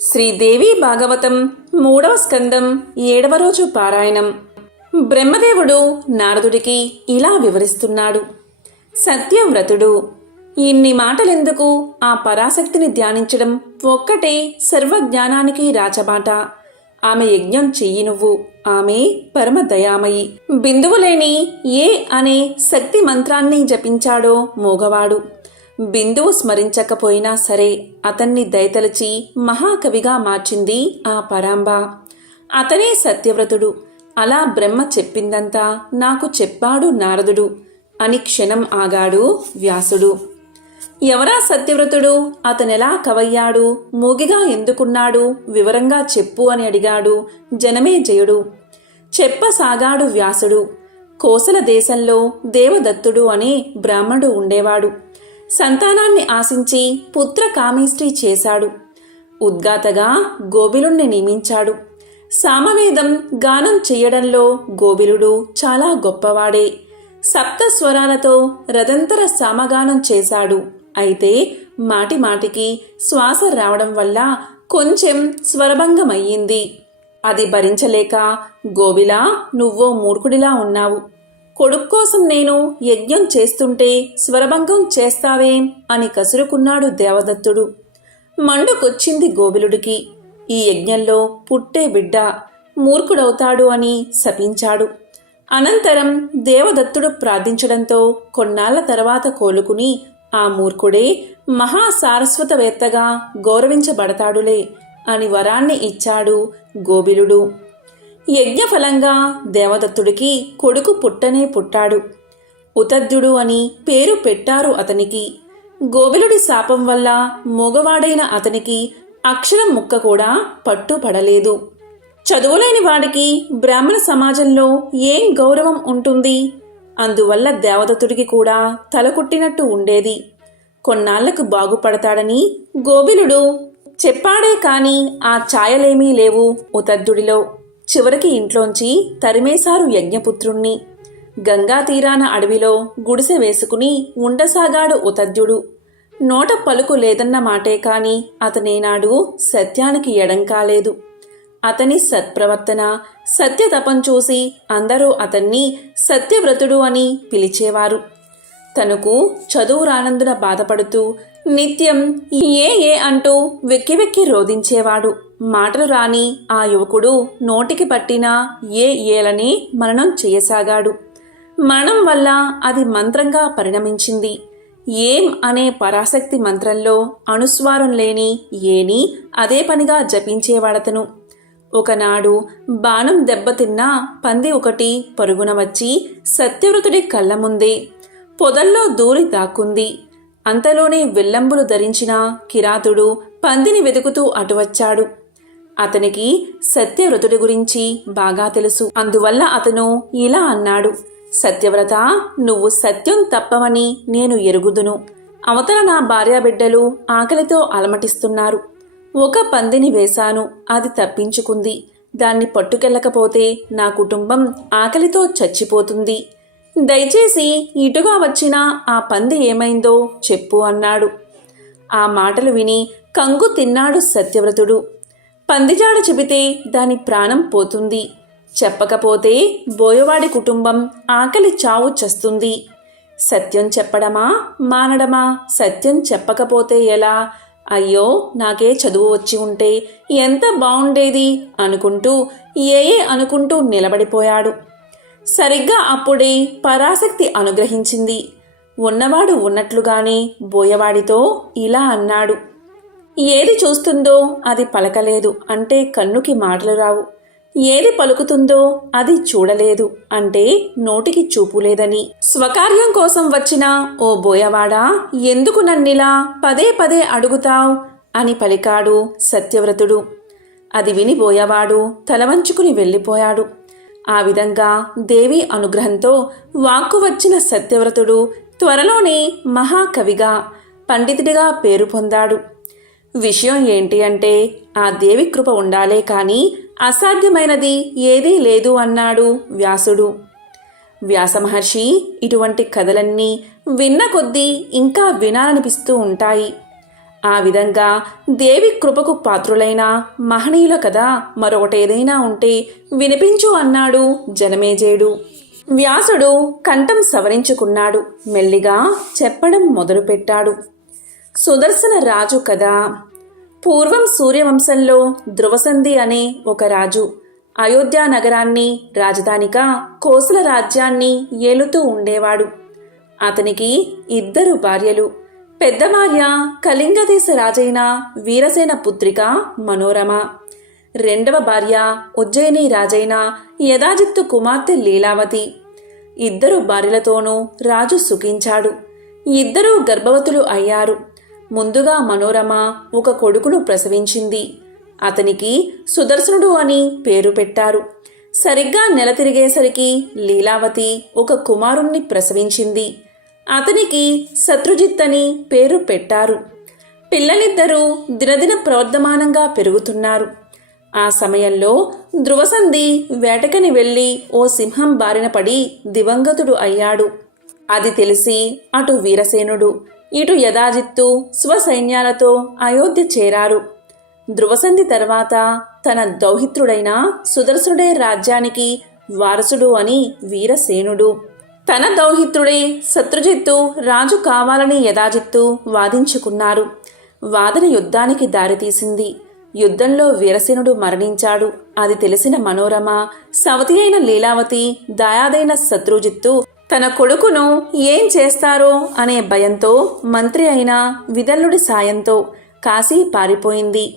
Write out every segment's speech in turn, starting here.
శ్రీదేవి భాగవతం మూడవ స్కందం ఏడవ రోజు పారాయణం. బ్రహ్మదేవుడు నారదుడికి ఇలా వివరిస్తున్నాడు. సత్యవ్రతుడు ఇన్ని మాటలెందుకు ఆ పరాశక్తిని ధ్యానించడం ఒక్కటే సర్వజ్ఞానానికి రాచబాట. ఆమె యజ్ఞం చెయ్యి నువ్వు ఆమె పరమ దయామయి బిందువులేని ఏ అనే శక్తి మంత్రాన్ని జపించాడో మోగవాడు. బిందువు స్మరించకపోయినా సరే అతన్ని దయతలచి మహాకవిగా మార్చింది ఆ పరాంబ. అతనే సత్యవ్రతుడు. అలా బ్రహ్మ చెప్పిందంతా నాకు చెప్పాడు నారదుడు. అని క్షణం ఆగాడు వ్యాసుడు. ఎవరా సత్యవ్రతుడు? అతనెలా కవయ్యాడు? మూగిగా ఎందుకున్నాడు? వివరంగా చెప్పు అని అడిగాడు జనమేజయుడు చెప్పసాగాడు వ్యాసుడు. కోసల దేశంలో దేవదత్తుడు అనే బ్రాహ్మణుడు ఉండేవాడు. సంతానాన్ని ఆశించి పుత్ర కామేష్టి చేశాడు. ఉద్గాతగా గోబిలుణ్ణి నియమించాడు. సామవేదం గానం చెయ్యడంలో గోబిలుడు చాలా గొప్పవాడే. సప్త స్వరాలతో రదంతర సామగానం చేశాడు. అయితే మాటి మాటికి శ్వాస రావడం వల్ల కొంచెం స్వరభంగమయ్యింది. అది భరించలేక గోబిలా నువ్వో మూర్ఖుడిలా ఉన్నావు. కొడుకు కోసం నేను యజ్ఞం చేస్తుంటే స్వరభంగం చేస్తావేం అని కసురుకున్నాడు దేవదత్తుడు. మండుకొచ్చింది గోబిలుడికి ఈ యజ్ఞంలో పుట్టే బిడ్డ మూర్ఖుడవుతాడు అని శపించాడు. అనంతరం దేవదత్తుడు ప్రార్థించడంతో కొన్నాళ్ళ తర్వాత కోలుకుని ఆ మూర్ఖుడే మహాసారస్వతవేత్తగా గౌరవించబడతాడులే అని వరాన్ని ఇచ్చాడు గోబిలుడు యజ్ఞఫలంగా దేవదత్తుడికి కొడుకు పుట్టనే పుట్టాడు. ఉతద్యుడు అని పేరు పెట్టారు అతనికి. గోబిలుడి శాపం వల్ల మగవాడైన అతనికి అక్షరం ముక్క కూడా పట్టుపడలేదు. చదువులేని వాడికి బ్రాహ్మణ సమాజంలో ఏం గౌరవం ఉంటుంది? అందువల్ల దేవదత్తుడికి కూడా తలకుట్టినట్టు ఉండేది. కొన్నాళ్ళకు బాగుపడతాడని గోబిలుడు చెప్పాడే కాని ఆ ఛాయలేమీ లేవు ఉతద్దుడిలో చివరికి ఇంట్లోంచి తరిమేశారు యజ్ఞపుత్రుణ్ణి. గంగా తీరాన అడవిలో గుడిసె వేసుకుని ఉండసాగాడు ఉతద్యుడు నోట పలుకు లేదన్న మాటే కాని అతనేనాడు సత్యానికి ఎడం కాలేదు. అతని సత్ప్రవర్తన సత్యతపం చూసి అందరూ అతన్ని సత్యవ్రతుడు అని పిలిచేవారు. తనకు చదువు రానందున బాధపడుతూ నిత్యం ఏ ఏ అంటూ వెక్కి వెక్కి రోధించేవాడు. మాటలు రాని ఆ యువకుడు నోటికి పట్టిన ఏ ఏలని మననం చేయసాగాడు. మరణం వల్ల అది మంత్రంగా పరిణమించింది. ఏం అనే పరాశక్తి మంత్రంలో అనుస్వారం లేని ఏని అదే పనిగా జపించేవాడతను. ఒకనాడు బాణం దెబ్బతిన్న పంది ఒకటి పరుగున వచ్చి సత్యవ్రతుడి కళ్ళ ముందే పొదల్లో దూరి దాక్కుంది. అంతలోనే విల్లంబులు ధరించిన కిరాతుడు పందిని వెతుకుతూ అటువచ్చాడు. అతనికి సత్యవ్రతుడి గురించి బాగా తెలుసు. అందువల్ల అతను ఇలా అన్నాడు. సత్యవ్రత నువ్వు సత్యం తప్పవని నేను ఎరుగుదును. అవతల నా భార్యాబిడ్డలు ఆకలితో అలమటిస్తున్నారు. ఒక పందిని వేశాను. అది తప్పించుకుంది. దాన్ని పట్టుకెళ్ళకపోతే నా కుటుంబం ఆకలితో చచ్చిపోతుంది. దయచేసి ఇటుగా వచ్చిన ఆ పంది ఏమైందో చెప్పు అన్నాడు. ఆ మాటలు విని కంగు తిన్నాడు సత్యవ్రతుడు. పందిజాడు చెబితే దాని ప్రాణం పోతుంది. చెప్పకపోతే బోయవాడి కుటుంబం ఆకలి చావు చస్తుంది. సత్యం చెప్పడమా? మానడమా? సత్యం చెప్పకపోతే ఎలా? అయ్యో నాకే చదువు వచ్చి ఉంటే ఎంత బాగుండేది అనుకుంటూ ఏ ఏ అనుకుంటూ నిలబడిపోయాడు. సరిగ్గా అప్పుడే పరాశక్తి అనుగ్రహించింది. ఉన్నవాడు ఉన్నట్లుగానే బోయవాడితో ఇలా అన్నాడు. ఏది చూస్తుందో అది పలకలేదు అంటే కన్నుకి మాటలు రావు. ఏది పలుకుతుందో అది చూడలేదు అంటే నోటికి చూపు లేదని. స్వకార్యం కోసం వచ్చిన ఓ బోయవాడా ఎందుకు నన్నిలా పదే పదే అడుగుతావ్ అని పలికాడు సత్యవ్రతుడు. అది విని బోయవాడు తలవంచుకుని వెళ్ళిపోయాడు. ఆ విధంగా దేవి అనుగ్రహంతో వాక్కు వచ్చిన సత్యవ్రతుడు త్వరలోనే మహాకవిగా పండితుడిగా పేరు పొందాడు. విషయం ఏంటి అంటే ఆ దేవి కృప ఉండాలే కాని అసాధ్యమైనది ఏదీ లేదు అన్నాడు వ్యాసుడు. వ్యాసమహర్షి ఇటువంటి కథలన్నీ విన్న కొద్దీ ఇంకా వినాలనిపిస్తూ ఉంటాయి. ఆ విధంగా దేవి కృపకు పాత్రులైన మహనీయుల కదా మరొకటేదైనా ఉంటే వినిపించు అన్నాడు జనమేజేయుడు. వ్యాసుడు కంఠం సవరించుకున్నాడు. మెల్లిగా చెప్పడం మొదలుపెట్టాడు. సుదర్శన రాజు కదా పూర్వం సూర్యవంశంలో ధ్రువసంధి అనే ఒక రాజు. అయోధ్య నగరాన్ని రాజధానిగా కోసల రాజ్యాన్ని ఏలుతూ ఉండేవాడు. అతనికి ఇద్దరు భార్యలు. పెద్ద భార్య కళింగదేశ రాజైన వీరసేన పుత్రిక మనోరమ. రెండవ భార్య ఉజ్జయిని రాజైన యదాజిత్తు కుమార్తె లీలావతి. ఇద్దరు భార్యలతోనూ రాజు సుఖించాడు. ఇద్దరూ గర్భవతులు అయ్యారు. ముందుగా మనోరమ ఒక కొడుకును ప్రసవించింది. అతనికి సుదర్శనుడు అని పేరు పెట్టారు. సరిగ్గా నెల తిరిగేసరికి లీలావతి ఒక కుమారుణ్ణి ప్రసవించింది. అతనికి శత్రుజిత్ అని పేరు పెట్టారు. పిల్లలిద్దరూ దినదిన ప్రవర్ధమానంగా పెరుగుతున్నారు. ఆ సమయంలో ధ్రువసంధి వేటకని వెళ్ళి ఓ సింహం బారిన పడి దివంగతుడు అయ్యాడు. అది తెలిసి అటు వీరసేనుడు ఇటు యథాజిత్తు స్వసైన్యాలతో అయోధ్య చేరారు. ధ్రువసంధి తర్వాత తన దౌహిత్రుడైన సుదర్శనుడే రాజ్యానికి వారసుడు అని వీరసేనుడు. తన దౌహిత్రుడే శత్రుజిత్తు రాజు కావాలని యథాజిత్తు వాదించుకున్నారు. వాదన యుద్ధానికి దారితీసింది. యుద్ధంలో వీరసేనుడు మరణించాడు. అది తెలిసిన మనోరమ సవతి అయిన లీలావతి దాయాదైన శత్రుజిత్తు తన కొడుకును ఏం చేస్తారో అనే భయంతో మంత్రి అయిన విదల్లుడి సాయంతో కాశీ పారిపోయింది.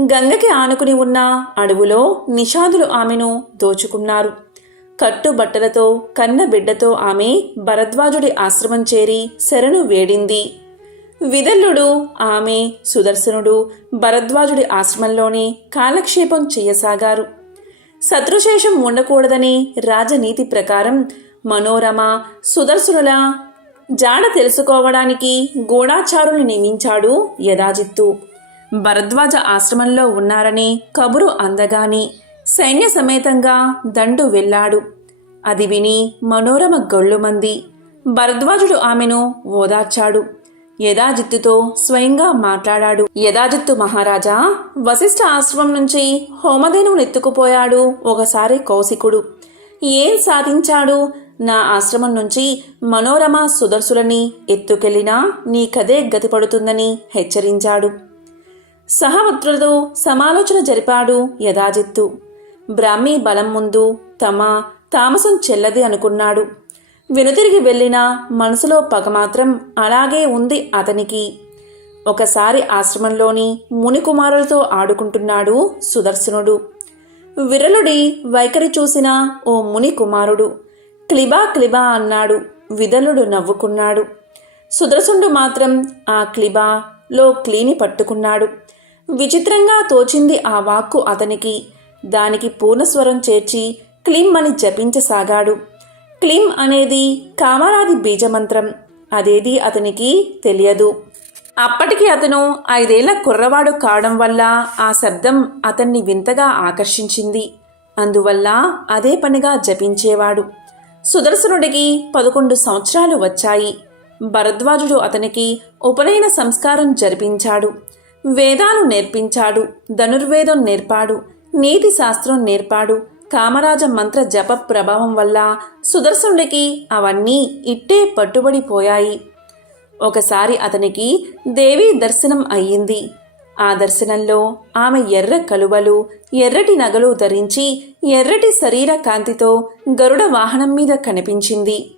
గంగకి ఆనుకుని ఉన్న అడవులో నిషాదులు ఆమెను దోచుకున్నారు. కట్టుబట్టలతో కన్నబిడ్డతో ఆమె భరద్వాజుడి ఆశ్రమం చేరి శరణు వేడింది. విదల్లుడు ఆమె సుదర్శనుడు భరద్వాజుడి ఆశ్రమంలోనే కాలక్షేపం చేయసాగారు. శత్రుశేషం ఉండకూడదని రాజనీతి ప్రకారం మనోరమ సుదర్శనుల జాడ తెలుసుకోవడానికి గూఢాచారుని నియమించాడు యదాజిత్తు భరద్వాజ ఆశ్రమంలో ఉన్నారని కబురు అందగాని సైన్య సమేతంగా దండు వెళ్ళాడు. అది విని మనోరమ గొళ్ళుమంది భరద్వాజుడు ఆమెను ఓదార్చాడు. యథాజిత్తుతో స్వయంగా మాట్లాడాడు. యథాజిత్తు మహారాజా వశిష్ఠ ఆశ్రమం నుంచి హోమధేనువును ఎత్తుకుపోయాడు ఒకసారి కౌశికుడు. ఏం సాధించాడు? నా ఆశ్రమం నుంచి మనోరమ సుదర్శులని ఎత్తుకెళ్ళినా నీ కదే గతిపడుతుందని హెచ్చరించాడు. సహవత్రులతో సమాలోచన జరిపాడు యథాజిత్తు. బ్రాహ్మీ బలం ముందు తమ తామసం చెల్లది అనుకున్నాడు. వెనుతిరిగి వెళ్ళిన మనసులో పగ మాత్రం అలాగే ఉంది అతనికి. ఒకసారి ఆశ్రమంలోని మునికుమారులతో ఆడుకుంటున్నాడు సుదర్శనుడు. విరలుడి వైఖరి చూసిన ఓ ముని కుమారుడు క్లిబా క్లిబా అన్నాడు. విదలుడు నవ్వుకున్నాడు. సుదర్శనుడు మాత్రం ఆ క్లిబాలో క్లీని పట్టుకున్నాడు. విచిత్రంగా తోచింది ఆ వాక్కు అతనికి. దానికి పూర్ణస్వరం చేర్చి క్లిమ్ అని జపించసాగాడు. క్లిమ్ అనేది కామరాది బీజమంత్రం. అదేది అతనికి తెలియదు. అప్పటికి అతను ఐదేళ్ళ కుర్రవాడు కావడం వల్ల ఆ శబ్దం అతన్ని వింతగా ఆకర్షించింది. అందువల్ల అదే పనిగా జపించేవాడు. సుదర్శనుడికి పదకొండు సంవత్సరాలు వచ్చాయి. భరద్వాజుడు అతనికి ఉపనయన సంస్కారం జరిపించాడు. వేదాలు నేర్పించాడు. ధనుర్వేదం నేర్పాడు. నీతి శాస్త్రం నేర్పాడు. కామరాజ మంత్ర జప ప్రభావం వల్ల సుదర్శనుడికి అవన్నీ ఇట్టే పట్టుబడిపోయాయి. ఒకసారి అతనికి దేవి దర్శనం అయ్యింది. ఆ దర్శనంలో ఆమె ఎర్ర కలువలు ఎర్రటి నగలు ధరించి ఎర్రటి శరీర కాంతితో గరుడ వాహనం మీద కనిపించింది.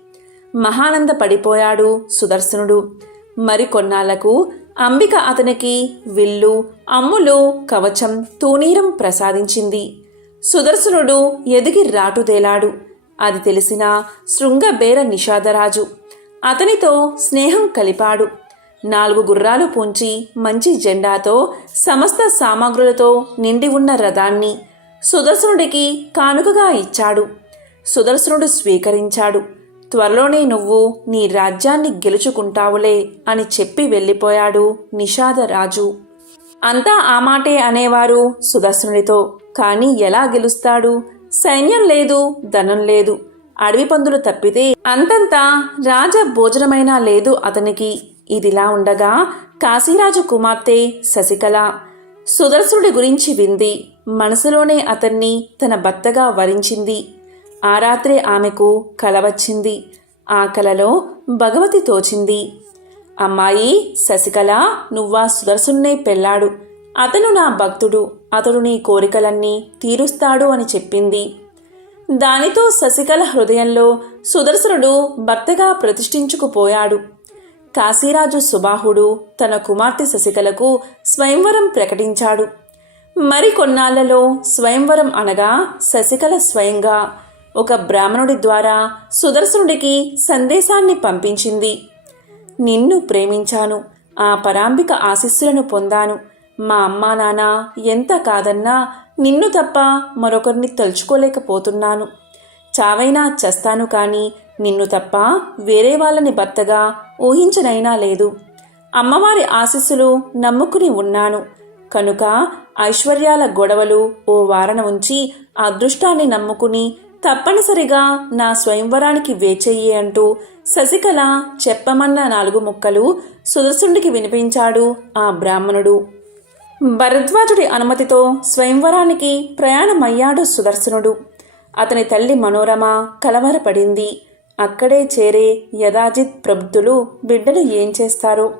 మహానంద పడిపోయాడు సుదర్శనుడు. మరికొన్నాళ్ళకు అంబిక అతనికి విల్లు అమ్ములు కవచం తూనీరం ప్రసాదించింది. సుదర్శనుడు ఎదిగి రాటుదేలాడు అది తెలిసిన శృంగబేర నిషాదరాజు. అతనితో స్నేహం కలిపాడు. నాలుగు గుర్రాలు పూంచి మంచి జెండాతో సమస్త సామాగ్రులతో నిండి ఉన్న రథాన్ని సుదర్శనుడికి కానుకగా ఇచ్చాడు. సుదర్శనుడు స్వీకరించాడు. త్వరలోనే నువ్వు నీ రాజ్యాన్ని గెలుచుకుంటావులే అని చెప్పి వెళ్ళిపోయాడు నిషాదరాజు. అంతా ఆ మాటే అనేవారు సుదర్శనుడితో కాని ఎలా గెలుస్తాడు? సైన్యం లేదు ధనం లేదు. అడవి పందులు తప్పితే అంతంతా రాజ భోజనమైనా లేదు అతనికి. ఇదిలా ఉండగా కాశీరాజు కుమార్తె శశికళ సుదర్శనుడి గురించి వింది. మనసులోనే అతన్ని తన భర్తగా వరించింది. ఆ రాత్రే ఆమెకు కల వచ్చింది. ఆ కలలో భగవతి తోచింది. అమ్మాయి శశికళ నువ్వా సుదర్శనునే పెళ్ళాడు. అతను నా భక్తుడు. అతడు నీ కోరికలన్నీ తీరుస్తాడు అని చెప్పింది. దానితో శశికళ హృదయంలో సుదర్శనుడు భర్తగా ప్రతిష్ఠించుకుపోయాడు. కాశీరాజు సుబాహుడు తన కుమార్తె శశికళకు స్వయంవరం ప్రకటించాడు. మరి కొన్నాళ్ళలో స్వయంవరం అనగా శశికళ స్వయంగా ఒక బ్రాహ్మణుడి ద్వారా సుదర్శనుడికి సందేశాన్ని పంపించింది. నిన్ను ప్రేమించాను ఆ పరాంబిక ఆశీస్సులను పొందాను. మా అమ్మా నాన్న ఎంత కాదన్నా నిన్ను తప్ప మరొకరిని తలుచుకోలేకపోతున్నాను. చావైనా చస్తాను కానీ నిన్ను తప్ప వేరే వాళ్ళని భర్తగా ఊహించనైనా లేదు. అమ్మవారి ఆశీస్సులు నమ్ముకుని ఉన్నాను. కనుక ఐశ్వర్యాల గొడవలు ఓ వారన ఉంచి అదృష్టాన్ని నమ్ముకుని తప్పనిసరిగా నా స్వయంవరానికి వేచెయ్యి అంటూ శశికళ చెప్పమన్న నాలుగు ముక్కలు సుదర్శనుడికి వినిపించాడు ఆ బ్రాహ్మణుడు. భరద్వాజుడి అనుమతితో స్వయంవరానికి ప్రయాణమయ్యాడు సుదర్శనుడు. అతని తల్లి మనోరమ కలవరపడింది. అక్కడే చేరే యదాజిత్ ప్రబుద్ధులు బిడ్డలు ఏం చేస్తారో?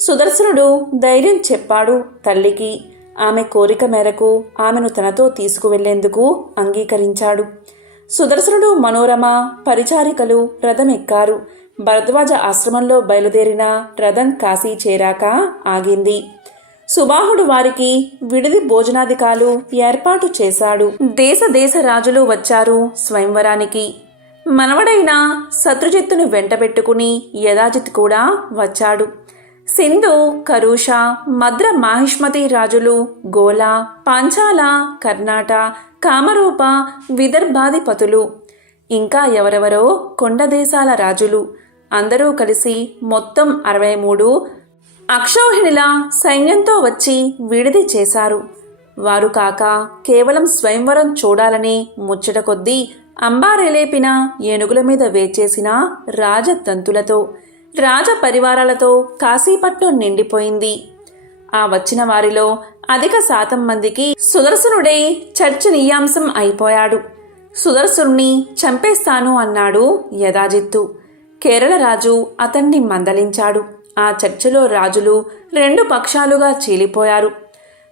సుదర్శనుడు ధైర్యం చెప్పాడు తల్లికి. ఆమె కోరిక మేరకు ఆమెను తనతో తీసుకువెళ్ళేందుకు అంగీకరించాడు. సుదర్శనుడు మనోరమ పరిచారికలు రథమెక్కారు. భరద్వాజ ఆశ్రమంలో బయలుదేరిన రథం కాశీ చేరాక ఆగింది. సుబాహుడు వారికి విడిది భోజనాధికాలు ఏర్పాటు చేశాడు. దేశ దేశ రాజులు వచ్చారు స్వయంవరానికి. మనవడైన శత్రుజిత్తును వెంటబెట్టుకుని యదాజిత్ కూడా వచ్చాడు. సింధు కరుష మద్ర మాహిష్మతి రాజులు గోలా పాంచాల కర్ణాట కామరూప విదర్భాధిపతులు. ఇంకా ఎవరెవరో కొండ దేశాల రాజులు. అందరూ కలిసి మొత్తం అరవై మూడు అక్షౌహిణిల సైన్యంతో వచ్చి విడిది చేశారు. వారు కాక కేవలం స్వయంవరం చూడాలని ముచ్చట కొద్దీ అంబారెలేపిన ఏనుగుల మీద వేచేసిన రాజతంతులతో రాజ పరివారాలతో కాశీపట్నం నిండిపోయింది. ఆ వచ్చిన వారిలో అధిక శాతం మందికి సుదర్శనుడే చర్చనీయాంశం అయిపోయాడు. సుదర్శనుణ్ణి చంపేస్తాను అన్నాడు యదాజిత్తు కేరళ రాజు అతన్ని మందలించాడు. ఆ చర్చలో రాజులు రెండు పక్షాలుగా చీలిపోయారు.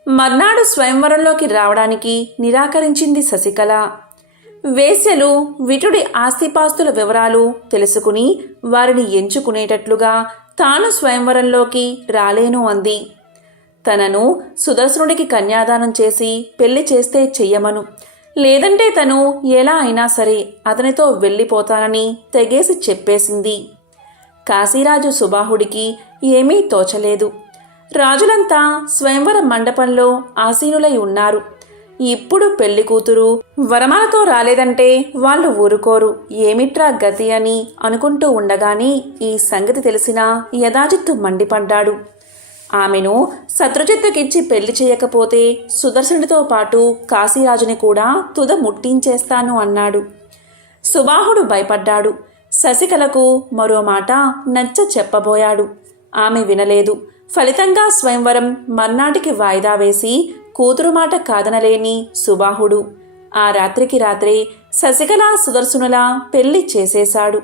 మర్నాడు స్వయంవరంలోకి రావడానికి నిరాకరించింది శశికళ. వేశ్యలు విటుడి ఆస్తిపాస్తుల వివరాలు తెలుసుకుని వారిని ఎంచుకునేటట్లుగా తాను స్వయంవరంలోకి రాలేను అంది. తనను సుదర్శనుడికి కన్యాదానం చేసి పెళ్ళి చేస్తే చెయ్యమను. లేదంటే తను ఎలా అయినా సరే అతనితో వెళ్ళిపోతానని తెగేసి చెప్పేసింది. కాశీరాజు సుబాహుడికి ఏమీ తోచలేదు. రాజులంతా స్వయంవర మండపంలో ఆసీనులై ఉన్నారు. ఇప్పుడు పెళ్ళి కూతురు వరమాలతో రాలేదంటే వాళ్ళు ఊరుకోరు. ఏమిట్రా గతి అని అనుకుంటూ ఉండగానే ఈ సంగతి తెలిసిన యథాజిత్తు మండిపడ్డాడు. ఆమెను శత్రుజిత్తుకిచ్చి పెళ్ళి చేయకపోతే సుదర్శనుడితో పాటు కాశీరాజుని కూడా తుద ముట్టించేస్తాను అన్నాడు. సుబాహుడు భయపడ్డాడు. శశికళకు మరో మాట నచ్చ చెప్పబోయాడు. ఆమె వినలేదు. ఫలితంగా స్వయంవరం మర్నాటికి వాయిదా వేసి కూతురు మాట కాదనలేని సుబాహుడు. ఆ రాత్రికి రాత్రే శశికళ సుదర్శనుల పెళ్ళి చేసేశాడు.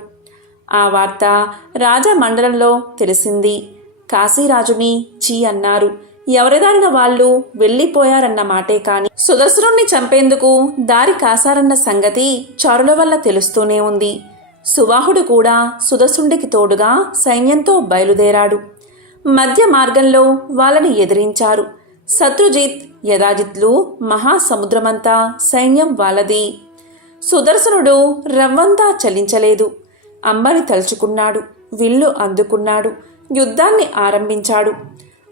ఆ వార్త రాజమండలంలో తెలిసింది. కాశీరాజుని చీ అన్నారు. ఎవరిదారిన వాళ్ళు వెళ్ళిపోయారన్న మాటే కాని సుదర్శనుణ్ణి చంపేందుకు దారి కాసారన్న సంగతి చారుల వల్ల తెలుస్తూనే ఉంది. సువాహుడు కూడా సుదర్శుండికి తోడుగా సైన్యంతో బయలుదేరాడు. మధ్య మార్గంలో వాళ్ళని ఎదిరించారు. శత్రుజిత్ యదాజిత్లు మహాసముద్రమంతా సైన్యం వాళ్ళది. సుదర్శనుడు రవ్వంతా చలించలేదు. అంబని తలుచుకున్నాడు. విల్లు అందుకున్నాడు. యుద్ధాన్ని ఆరంభించాడు.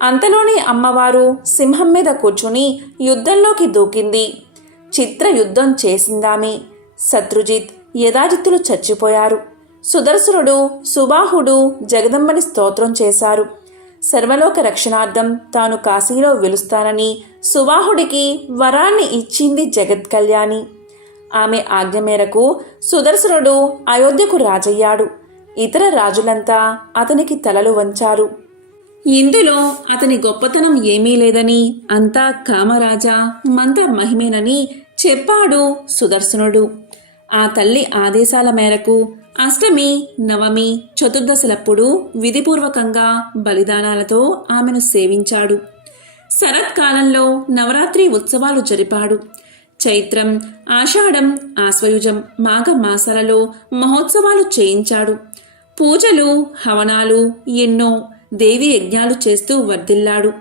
అంతలోనే అమ్మవారు సింహం మీద కూర్చుని యుద్ధంలోకి దూకింది. చిత్ర యుద్ధం చేసిందామే. శత్రుజిత్ యథాజిత్తులు చచ్చిపోయారు. సుదర్శనుడు సుబాహుడు జగదంబని స్తోత్రం చేశారు. సర్వలోక రక్షణార్థం తాను కాశీలో వెలుస్తానని సుబాహుడికి వరాన్ని ఇచ్చింది జగత్ కళ్యాణి. ఆమె ఆజ్ఞ మేరకు సుదర్శనుడు అయోధ్యకు రాజయ్యాడు. ఇతర రాజులంతా అతనికి తలలు వంచారు. ఇందులో అతని గొప్పతనం ఏమీ లేదని అంతా కామరాజా మంద మహిమేనని చెప్పాడు సుదర్శనుడు. ఆ తల్లి ఆదేశాల మేరకు అష్టమి నవమి చతుర్దశలప్పుడు విధిపూర్వకంగా బలిదానాలతో ఆమెను సేవించాడు. శరత్కాలంలో నవరాత్రి ఉత్సవాలు జరిపాడు. చైత్రం ఆషాఢం ఆశ్వయుజం మాఘ మాసాలలో మహోత్సవాలు చేయించాడు. పూజలు హవనాలు ఎన్నో దేవి యజ్ఞాలు చేస్తూ వర్ధిల్లాడు.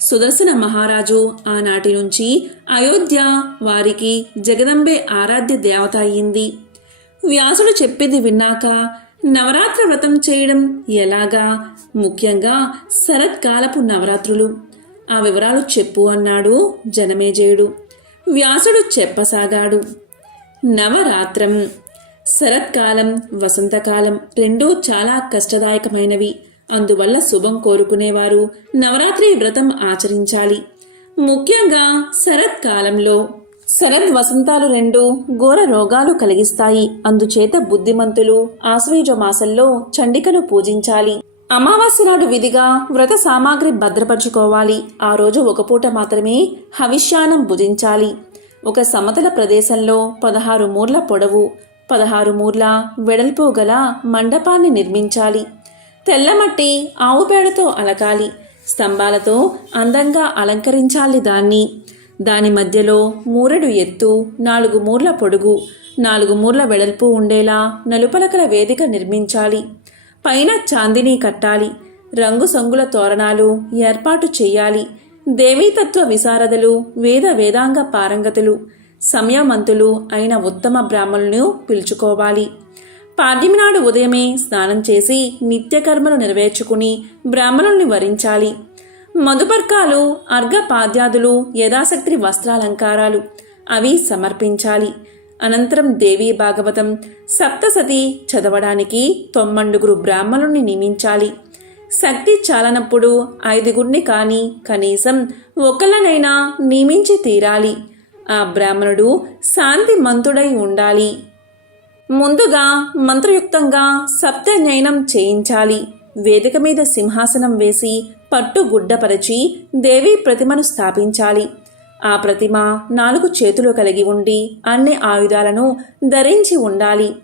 సుదర్శన మహారాజు ఆనాటి నుంచి అయోధ్య వారికి జగదంబే ఆరాధ్య దేవత అయింది. వ్యాసుడు చెప్పింది విన్నాక నవరాత్రి వ్రతం చేయడం ఎలాగా? ముఖ్యంగా శరత్కాలపు నవరాత్రులు. ఆ వివరాలు చెప్పు అన్నాడు జనమేజయుడు. వ్యాసుడు చెప్పసాగాడు. నవరాత్రం శరత్కాలం వసంతకాలం రెండూ చాలా కష్టదాయకమైనవి. అందువల్ల శుభం కోరుకునేవారు నవరాత్రి వ్రతం ఆచరించాలి. ముఖ్యంగా శరత్కాలంలో శరద్ వసంతాలు రెండు ఘోర రోగాలు కలిగిస్తాయి. అందుచేత బుద్ధిమంతులు ఆశ్వయుజ మాసంలో చండికను పూజించాలి. అమావాస్య నాడు విధిగా వ్రత సామాగ్రి భద్రపరచుకోవాలి. ఆ రోజు ఒక పూట మాత్రమే హవిష్యానం భుజించాలి. ఒక సమతల ప్రదేశంలో పదహారు మూర్ల పొడవు పదహారు మూర్ల వెడల్పు గల మండపాన్ని నిర్మించాలి. తెల్లమట్టి ఆవు పేడతో అలకాలి. స్తంభాలతో అందంగా అలంకరించాలి దాన్ని. దాని మధ్యలో మూరెడు ఎత్తు నాలుగు మూర్ల పొడుగు నాలుగు మూర్ల వెడల్పు ఉండేలా నలుపలకల వేదిక నిర్మించాలి. పైన చాందిని కట్టాలి. రంగు సంగుల తోరణాలు ఏర్పాటు చేయాలి. దేవీతత్వ విశారదలు వేద వేదాంగ పారంగతులు సంయమంతులు అయిన ఉత్తమ బ్రాహ్మణులను పిలుచుకోవాలి. పాడ్యమినాడు ఉదయమే స్నానం చేసి నిత్యకర్మలు నెరవేర్చుకుని బ్రాహ్మణుల్ని వరించాలి. మధుపర్కాలు అర్ఘపాద్యాదులు యథాశక్తి వస్త్రాలంకారాలు అవి సమర్పించాలి. అనంతరం దేవీ భాగవతం సప్తసతి చదవడానికి తొమ్మండుగురు బ్రాహ్మణుల్ని నియమించాలి. శక్తి చాలనప్పుడు ఐదుగురిని కానీ కనీసం ఒకళ్ళనైనా నియమించి తీరాలి. ఆ బ్రాహ్మణుడు శాంతి మంతుడై ఉండాలి. ముందుగా మంత్రయుక్తంగా సప్తన్యయనం చేయించాలి. వేదిక మీద సింహాసనం వేసి పట్టు గుడ్డపరచి దేవీ ప్రతిమను స్థాపించాలి. ఆ ప్రతిమ నాలుగు చేతులు కలిగి ఉండి అన్ని ఆయుధాలను ధరించి ఉండాలి.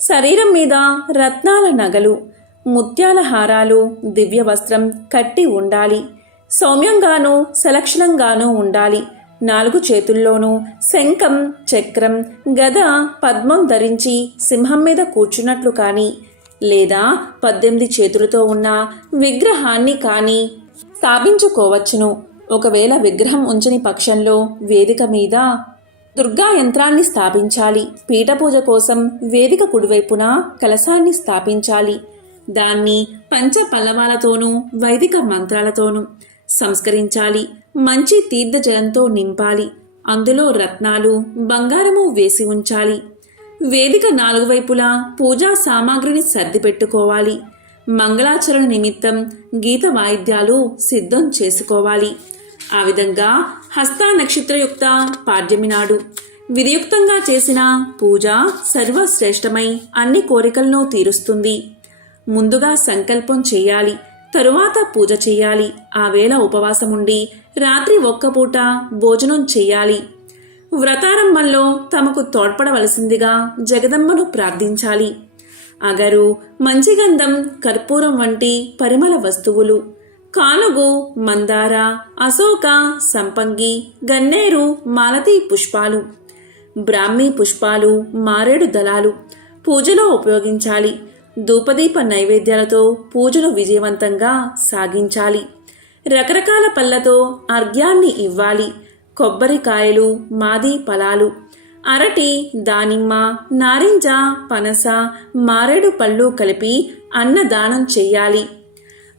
శరీరం మీద రత్నాల నగలు ముత్యాల హారాలు దివ్య వస్త్రం కట్టి ఉండాలి. సౌమ్యంగానూ సలక్షణంగానూ ఉండాలి. నాలుగు చేతుల్లోనూ శంఖం చక్రం గద పద్మం ధరించి సింహం మీద కూర్చున్నట్లు కానీ లేదా పద్దెనిమిది చేతులతో ఉన్న విగ్రహాన్ని కానీ స్థాపించుకోవచ్చును. ఒకవేళ విగ్రహం ఉంచని పక్షంలో వేదిక మీద దుర్గా యంత్రాన్ని స్థాపించాలి. పీఠ పూజ కోసం వేదిక కుడివైపున కలశాన్ని స్థాపించాలి. దాన్ని పంచ పల్లవాలతోనూ వైదిక మంత్రాలతోనూ సంస్కరించాలి. మంచి తీర్థజలంతో నింపాలి. అందులో రత్నాలు బంగారము వేసి ఉంచాలి. వేదిక నాలుగు వైపులా పూజా సామాగ్రిని సర్దిపెట్టుకోవాలి మంగళాచరణ నిమిత్తం గీత వాయిద్యాలు సిద్ధం చేసుకోవాలి. ఆ విధంగా హస్త నక్షత్రయుక్త పాడ్యమి నాడు విధియుక్తంగా చేసిన పూజ సర్వశ్రేష్టమై అన్ని కోరికలను తీరుస్తుంది. ముందుగా సంకల్పం చేయాలి. తరువాత పూజ చేయాలి. ఆ వేళ ఉపవాసం ఉండి రాత్రి ఒక్క పూట భోజనం చేయాలి. వ్రతారంభంలో తమకు తోడ్పడవలసిందిగా జగదమ్మను ప్రార్థించాలి. అగరు మంచిగంధం కర్పూరం వంటి పరిమళ వస్తువులు కానుగు మందార అశోక సంపంగి గన్నేరు మాలతీ పుష్పాలు బ్రాహ్మీ పుష్పాలు మారేడు దళాలు పూజలో ఉపయోగించాలి. ధూపదీప నైవేద్యాలతో పూజను విజయవంతంగా సాగించాలి. రకరకాల పళ్ళతో అర్ఘ్యాన్ని ఇవ్వాలి. కొబ్బరికాయలు మాది ఫలాలు. అరటి దానిమ్మ నారింజ పనస మారేడు పళ్ళు కలిపి అన్నదానం చెయ్యాలి.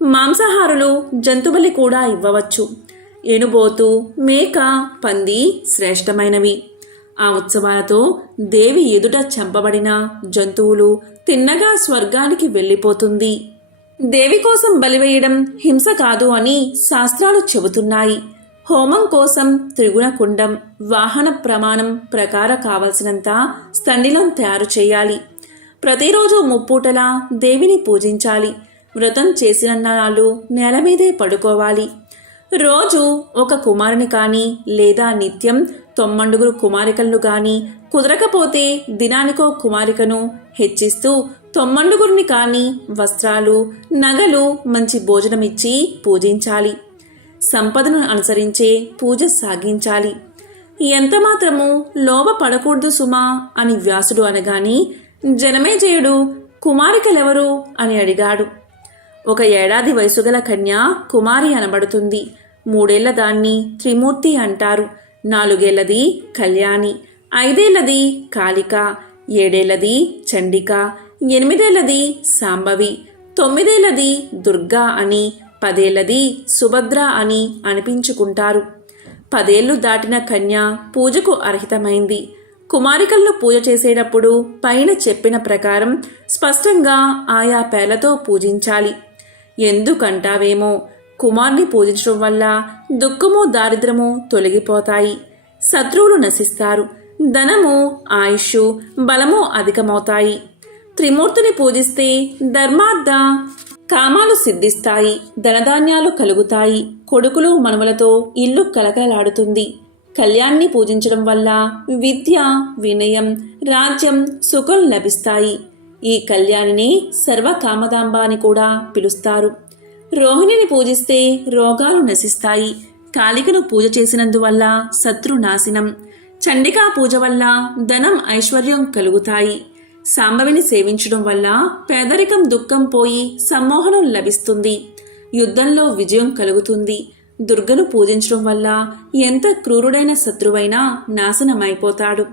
మాంసాహారులు జంతుబలి కూడా ఇవ్వవచ్చు. ఎనుబోతు మేక పంది శ్రేష్టమైనవి. ఆ ఉత్సవాలతో దేవి ఎదుట చంపబడిన జంతువులు తిన్నగా స్వర్గానికి వెళ్ళిపోతుంది. దేవి కోసం బలివేయడం హింస కాదు అని శాస్త్రాలు చెబుతున్నాయి. హోమం కోసం త్రిగుణ కుండం వాహన ప్రమాణం ప్రకార కావలసినంత స్థండిలం తయారు చేయాలి. ప్రతిరోజు ముప్పూటలా దేవిని పూజించాలి. వ్రతం చేసిన నాళ్ళు నేల మీదే పడుకోవాలి. రోజు ఒక కుమారుని కానీ లేదా నిత్యం తొమ్మండుగురు కుమారికలను కానీ కుదరకపోతే దినానికో కుమారికను హెచ్చిస్తూ తొమ్మండుగురిని కానీ వస్త్రాలు నగలు మంచి భోజనమిచ్చి పూజించాలి. సంపదను అనుసరించే పూజ సాగించాలి. ఎంత మాత్రము లోభ పడకూడదు సుమా అని వ్యాసుడు అనగాని జనమేజయుడు కుమారికలెవరు అని అడిగాడు. ఒక ఏడాది వయసుగల కన్య కుమారి అనబడుతుంది. మూడేళ్ళ దాన్ని త్రిమూర్తి అంటారు. నాలుగేళ్ళది కళ్యాణి ఐదేళ్ళది కాళిక ఏడేళ్ళది చండిక ఎనిమిదేళ్ళది సాంబవి తొమ్మిదేళ్ళది దుర్గా అని పదేళ్ళది సుభద్ర అని అనిపించుకుంటారు. పదేళ్ళు దాటిన కన్య పూజకు అర్హితమైంది. కుమారికలను పూజ చేసేటప్పుడు పైన చెప్పిన ప్రకారం స్పష్టంగా ఆయా పేర్లతో పూజించాలి. ఎందుకంటావేమో కుమార్ని పూజించడం వల్ల దుఃఖము దారిద్రము తొలగిపోతాయి. శత్రువులు నశిస్తారు. ధనము ఆయుష్ బలము అధికమవుతాయి. త్రిమూర్తిని పూజిస్తే ధర్మార్థ కామాలు సిద్ధిస్తాయి ధనధాన్యాలు కలుగుతాయి కొడుకులు మనుమలతో ఇల్లు కలకలలాడుతుంది. కళ్యాణ్ణి పూజించడం వల్ల విద్య వినయం రాజ్యం సుఖం లభిస్తాయి. ఈ కళ్యాణిని సర్వకామదాంబ అని కూడా పిలుస్తారు. రోహిణిని పూజిస్తే రోగాలు నశిస్తాయి. కాళికను పూజ చేసినందువల్ల శత్రు నాశనం. చండికా పూజ వల్ల ధనం ఐశ్వర్యం కలుగుతాయి. సాంబవిని సేవించడం వల్ల పేదరికం దుఃఖం పోయి సమ్మోహనం లభిస్తుంది. యుద్ధంలో విజయం కలుగుతుంది. దుర్గను పూజించడం వల్ల ఎంత క్రూరుడైన శత్రువైనా నాశనమైపోతాడు.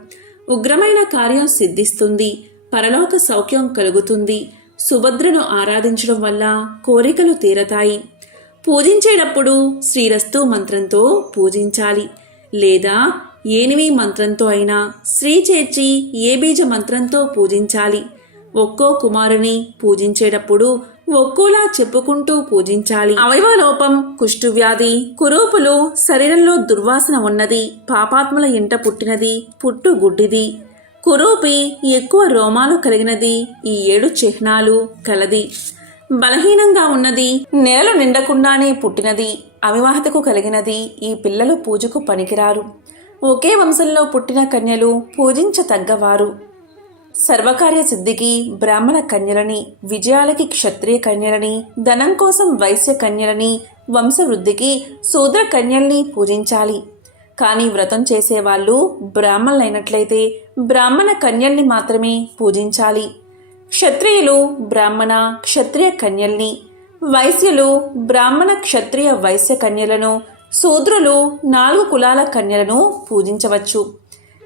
ఉగ్రమైన కార్యం సిద్ధిస్తుంది. పరలోక సౌఖ్యం కలుగుతుంది. సుభద్రను ఆరాధించడం వల్ల కోరికలు తీరతాయి. పూజించేటప్పుడు శ్రీరస్తు మంత్రంతో పూజించాలి. లేదా ఏనివి మంత్రంతో అయినా శ్రీ చేర్చి ఏ బీజ మంత్రంతో పూజించాలి? ఒక్కో కుమారుని పూజించేటప్పుడు ఒక్కోలా చెప్పుకుంటూ పూజించాలి. అవయవ లోపం కుష్ఠువ్యాధి కురూపులు శరీరంలో దుర్వాసన ఉన్నది పాపాత్ముల ఇంట పుట్టినది పుట్టు గుడ్డిది కురూపి ఎక్కువ రోమాలు కలిగినది ఈ ఏడు చిహ్నాలు కలది. బలహీనంగా ఉన్నది నేల నిండకుండానే పుట్టినది అవివాహతకు కలిగినది ఈ పిల్లలు పూజకు పనికిరారు. ఒకే వంశంలో పుట్టిన కన్యలు పూజించతగ్గవారు. సర్వకార్య సిద్ధికి బ్రాహ్మణ కన్యలని విజయాలకి క్షత్రియ కన్యలని ధనం కోసం వైశ్య కన్యలని వంశవృద్ధికి శూద్ర కన్యల్ని పూజించాలి. కానీ వ్రతం చేసేవాళ్ళు బ్రాహ్మణులైనట్లయితే బ్రాహ్మణ కన్యల్ని మాత్రమే పూజించాలి. క్షత్రియులు బ్రాహ్మణ క్షత్రియ కన్యల్ని వైశ్యులు బ్రాహ్మణ క్షత్రియ వైశ్య కన్యలను శూద్రులు నాలుగు కులాల కన్యలను పూజించవచ్చు.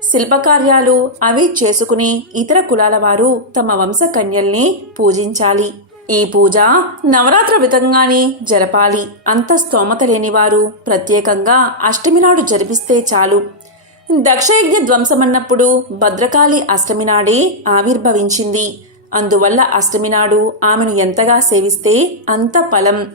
శిల్పకార్యాలు అవి చేసుకుని ఇతర కులాల వారు తమ వంశ కన్యల్ని పూజించాలి. ఈ పూజ నవరాత్ర విధంగానే జరపాలి. అంత స్తోమత లేనివారు ప్రత్యేకంగా అష్టమి నాడు జరిపిస్తే చాలు. దక్షయజ్ఞ ధ్వంసమన్నప్పుడు భద్రకాళి అష్టమి నాడే ఆవిర్భవించింది. అందువల్ల అష్టమి నాడు ఆమెను ఎంతగా సేవిస్తే అంత ఫలం.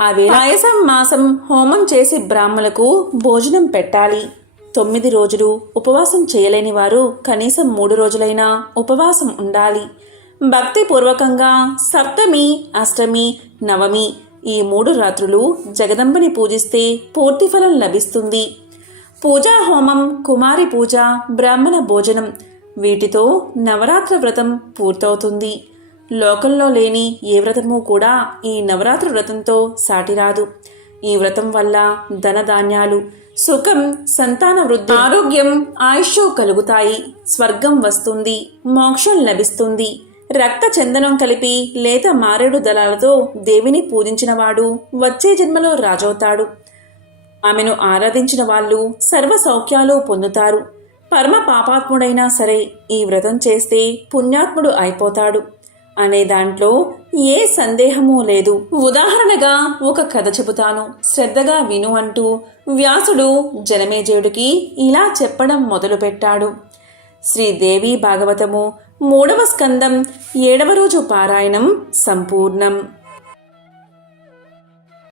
ఆ వేళ పాయసం మాసం హోమం చేసి బ్రాహ్మలకు భోజనం పెట్టాలి. తొమ్మిది రోజులు ఉపవాసం చేయలేని వారు కనీసం మూడు రోజులైనా ఉపవాసం ఉండాలి. భక్తిపూర్వకంగా సప్తమి అష్టమి నవమి ఈ మూడు రాత్రులు జగదంబని పూజిస్తే పూర్తి ఫలం లభిస్తుంది. పూజా హోమం కుమారి పూజ బ్రాహ్మణ భోజనం వీటితో నవరాత్ర వ్రతం పూర్తవుతుంది. లోకంలో లేని ఏ వ్రతము కూడా ఈ నవరాత్రి వ్రతంతో సాటిరాదు ఈ వ్రతం వల్ల ధనధాన్యాలు సుఖం సంతాన వృద్ధి ఆరోగ్యం ఆయుష్ కలుగుతాయి. స్వర్గం వస్తుంది మోక్షం లభిస్తుంది. రక్త చందనం కలిపి లేత మారేడు దళాలతో దేవిని పూజించినవాడు వచ్చే జన్మలో రాజవుతాడు. ఆమెను ఆరాధించిన వాళ్ళు సర్వ సౌఖ్యాలు పొందుతారు. పరమ పాపాత్ముడైనా సరే ఈ వ్రతం చేస్తే పుణ్యాత్ముడు అయిపోతాడు. అనే దాంట్లో ఏ సందేహమూ లేదు. ఉదాహరణగా ఒక కథ చెబుతాను. శ్రద్ధగా విను అంటూ వ్యాసుడు జనమేజయుడికి ఇలా చెప్పడం మొదలుపెట్టాడు. శ్రీదేవి భాగవతము మూడవ స్కందం ఏడవ రోజు పారాయణం సంపూర్ణం.